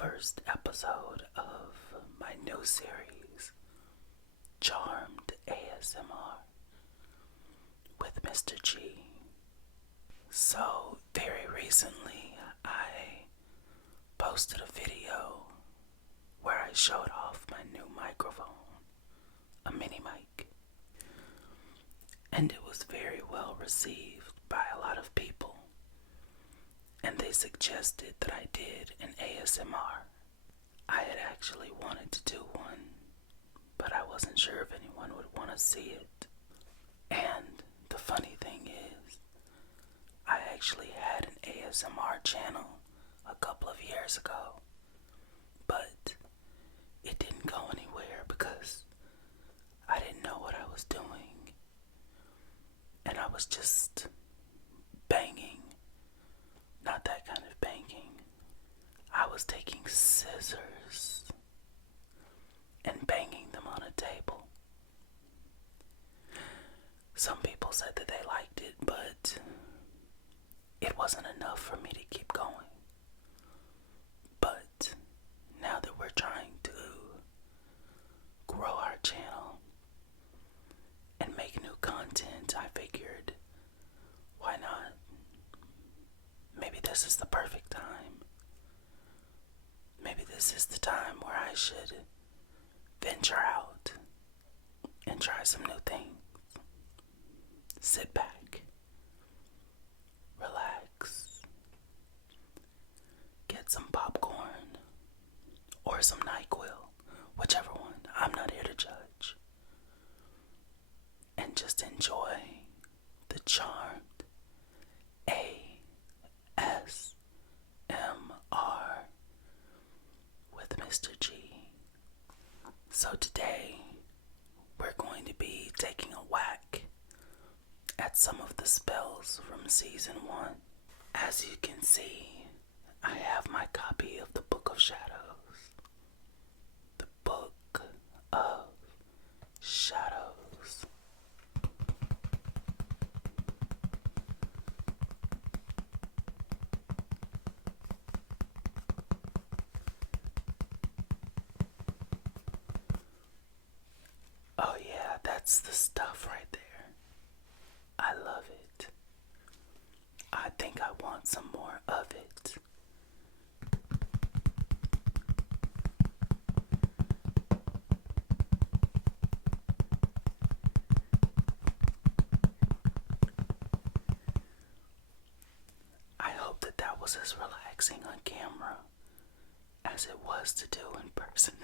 first episode of my new series, Charmed ASMR, with Mr. G. So, very recently, I posted a video where I showed off my new microphone, a mini mic, and it was very well received by a lot of people. And they suggested that I did an ASMR. I had actually wanted to do one, but I wasn't sure if anyone would want to see it. And the funny thing is, I actually had an ASMR channel a couple of years ago, but it didn't go anywhere because I didn't know what I was doing, and I was just banging. Not that kind of banging. I was taking scissors and banging them on a table. Some people said that they liked it, but it wasn't enough for me to keep going. But now that we're trying to grow our channel and make new content, I figured, why not? Maybe this is the perfect time. Maybe this is the time where I should venture out and try some new things. Sit back, relax, get some popcorn or some NyQuil, whichever one. I'm not here to judge. And just enjoy the charmed ASMR with Mr. G. So today, we're going to be taking a whack at some of the spells from Season 1. As you can see, I have my copy of the Book of Shadows. The Book of Shadows. Oh yeah, that's the stuff right there. I love it. I think I want some more of it. I hope that was as relaxing on camera as it was to do in person.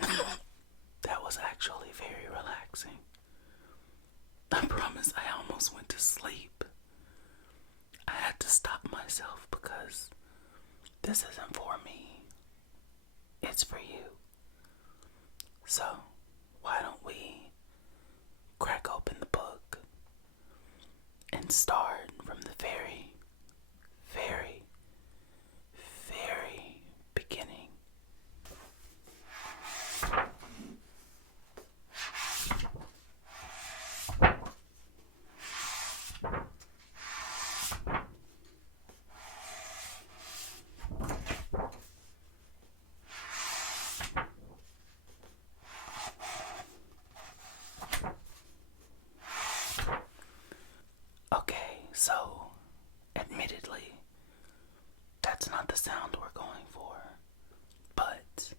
That was actually very relaxing. I promise I almost went to sleep. I had to stop myself because this isn't for me. It's for you. So, why don't we crack open the book and start from the very, very, very beginning. Okay, so, admittedly, that's not the sound we're going for, but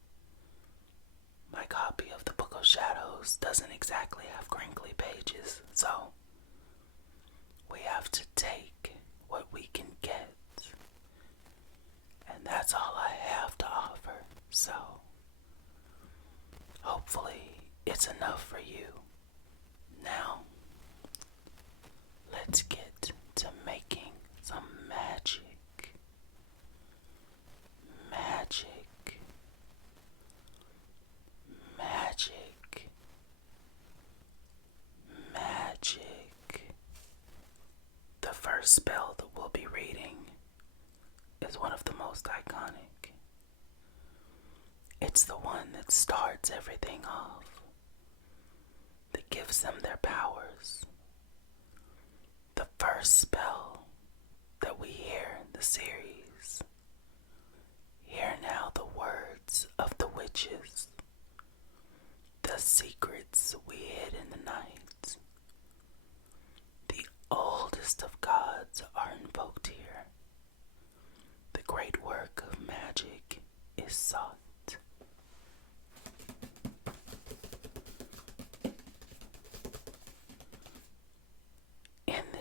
my copy of the Book of Shadows doesn't exactly have crinkly pages, so we have to take what we can get, and that's all I have to offer, so hopefully it's enough for you. Now, let's get to making some magic. Magic. Magic. Magic. The first spell that we'll be reading is one of the most iconic. It's the one that starts everything off, that gives them their powers. The first spell that we hear in the series. Hear now the words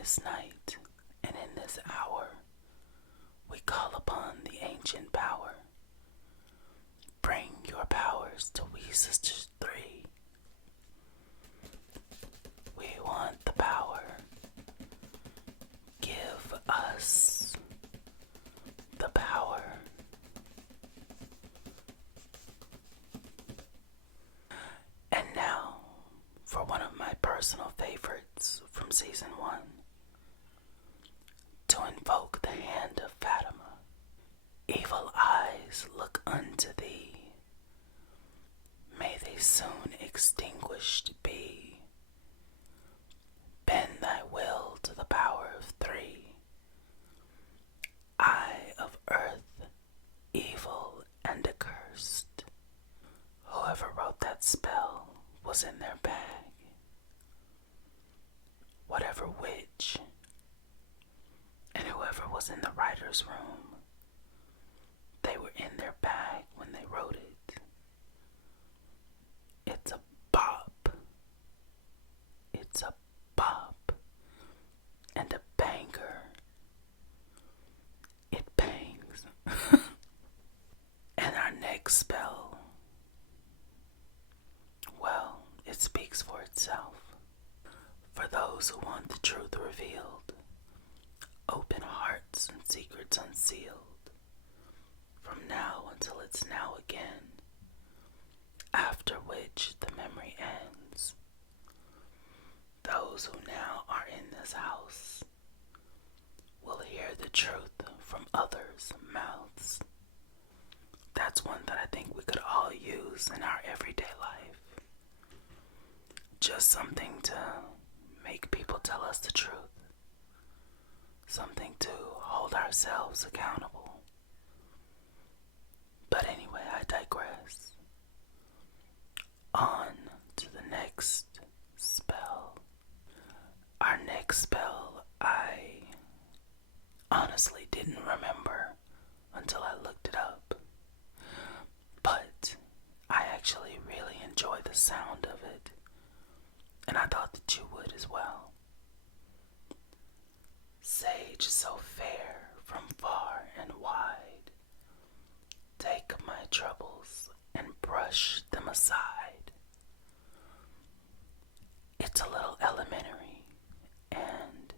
this night and in this hour, we call upon the ancient power. Bring your powers to we sisters three. We want the power. Give us the power. And now, for one of my personal favorites from season 1, to invoke the hand of Fatima. Evil eyes look unto thee. May they soon extinguished be. Bend thy will to the power of 3. Eye of earth, evil and accursed. Whoever wrote that spell was in their bag. Whatever witch and whoever was in the writer's room, they were in their bag when they wrote it. It's a bop. It's a bop. And a banger. It bangs. And our next spell, well, it speaks for itself. For those who want the truth revealed, open hearts and secrets unsealed. From now until it's now again, after which the memory ends. Those who now are in this house will hear the truth from others' mouths. That's one that I think we could all use in our everyday life. Just something to make people tell us the truth. Something to hold ourselves accountable. But anyway, I digress. On to the next spell. Our next spell, I honestly didn't remember until I looked it up. But I actually really enjoy the sound of it. And I thought that you would as well. Sage so fair from far and wide, take my troubles and brush them aside. It's a little elementary, and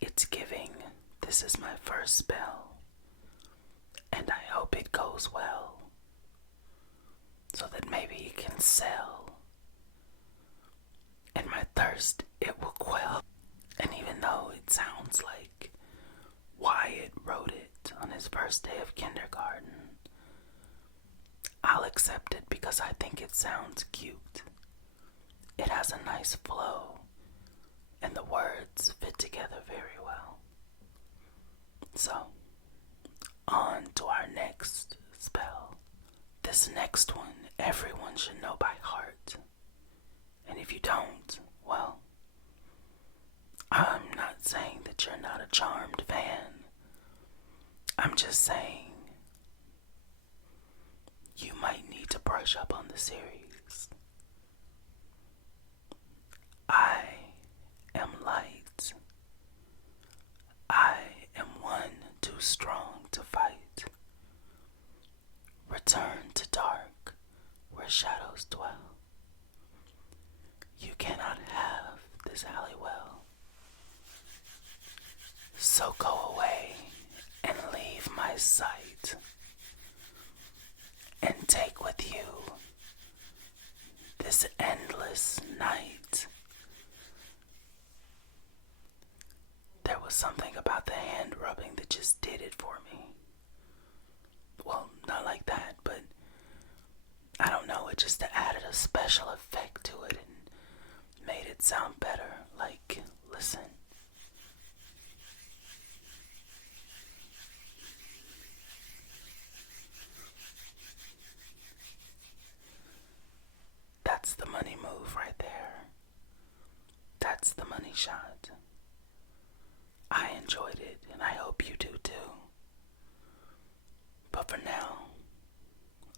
it's giving, this is my first spell, and I hope it goes well, so that maybe it can sell, and my thirst it will quell. And even though it sounds like Wyatt wrote it on his first day of kindergarten, I'll accept it because I think it sounds cute. It has a nice flow, and the words fit together very well. So, on to our next spell. This next one, everyone should know by heart. And if you don't, well, I'm not saying that you're not a charmed fan. I'm just saying you might need to brush up on the series. I am light. I am one too strong to fight. Return to dark where shadows dwell. You cannot have this Halliwell. So go away and leave my sight, and take with you this endless night. There was something about the hand rubbing that just did it for me. Well, not like that, but I don't know, it just added a special effect to it and made it sound better. Like, listen. That's the money move right there. That's the money shot. I enjoyed it, and I hope you do too. But for now,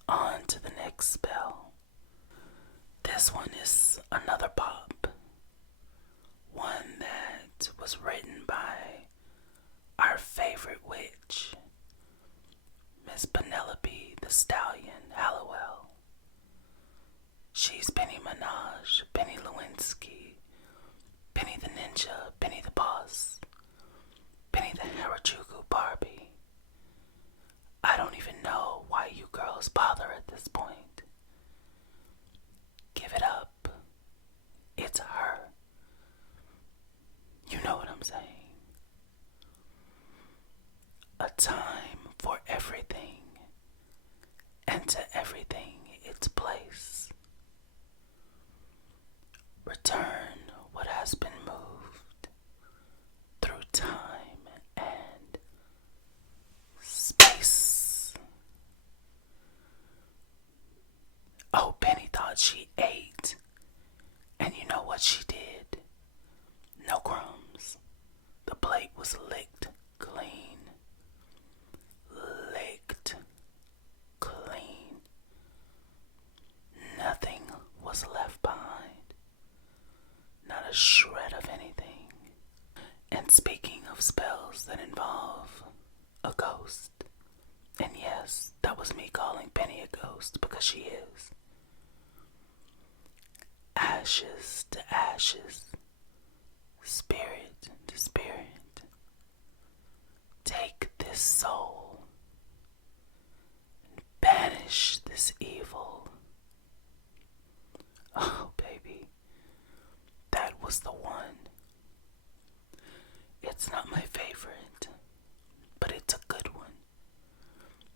on to the next spell. This one is another pop. One that is Penelope the Stallion Hallowell. She's Penny Minaj, Penny Lewinsky, Penny the Ninja, Penny the Boss, Penny the Harajuku Barbie. I don't even know why you girls bother at this point. Give it up. It's her. You know what I'm saying. A time for everything, and to everything its place. Return what has been moved through time and space. Oh, Penny thought she ate, and you know what she did? No crumbs. The plate was licked clean. Licked clean. Nothing was left behind. Not a shred of anything. And speaking of spells that involve a ghost, and yes, that was me calling Penny a ghost because she is. Ashes to ashes, spirit to spirit. Take this soul and banish this evil. Oh, baby, that was the one. It's not my favorite, but it's a good one.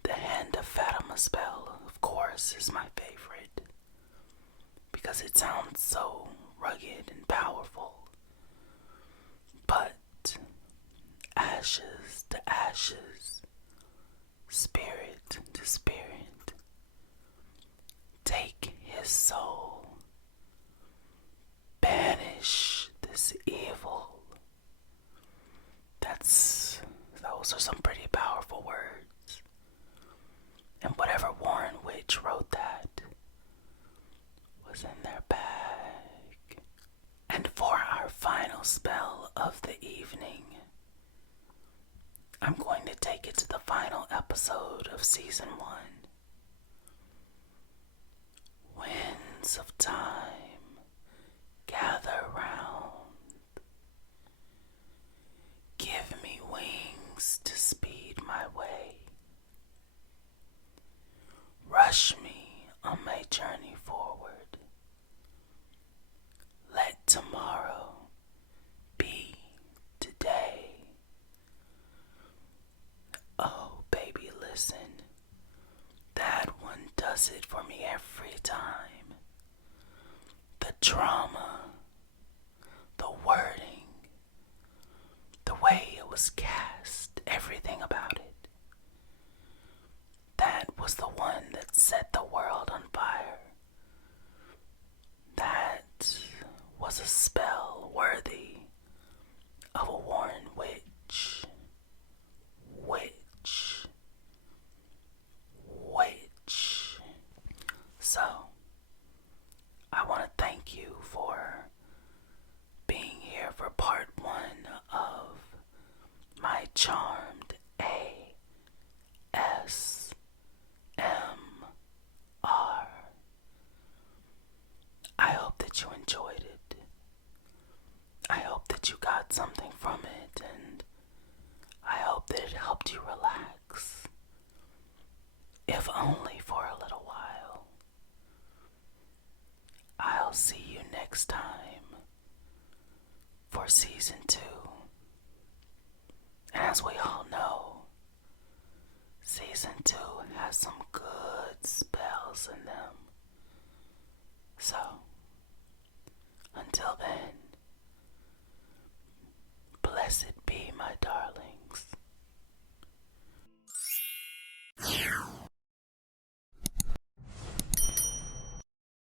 The Hand of Fatima spell, of course, is my favorite because it sounds so rugged and powerful. But ashes to ashes, spirit to spirit, take his soul, banish this evil. Those are some pretty powerful words. And whatever Warren Witch wrote that was in their bag. And for our final spell of the evening, I'm going to take it to the final episode of season 1. Winds of time, gather round. Give me wings to speed my way. Rush me on my journey forward. Let tomorrow be today. Oh, baby, listen. That one does it for me every time. The drama, the wording, the way it was cast, everything about it. That was the one that set the world on fire. That was a spell worthy of a Warren Witch. So, I want to thank you for being here for part 1 of my charmed ASMR. I hope that you enjoyed it. I hope that you got something from it, and I hope that it helped you relax, if only for a little while. I'll see you next time for season 2. And as we all know, season 2 has some good spells in them. So,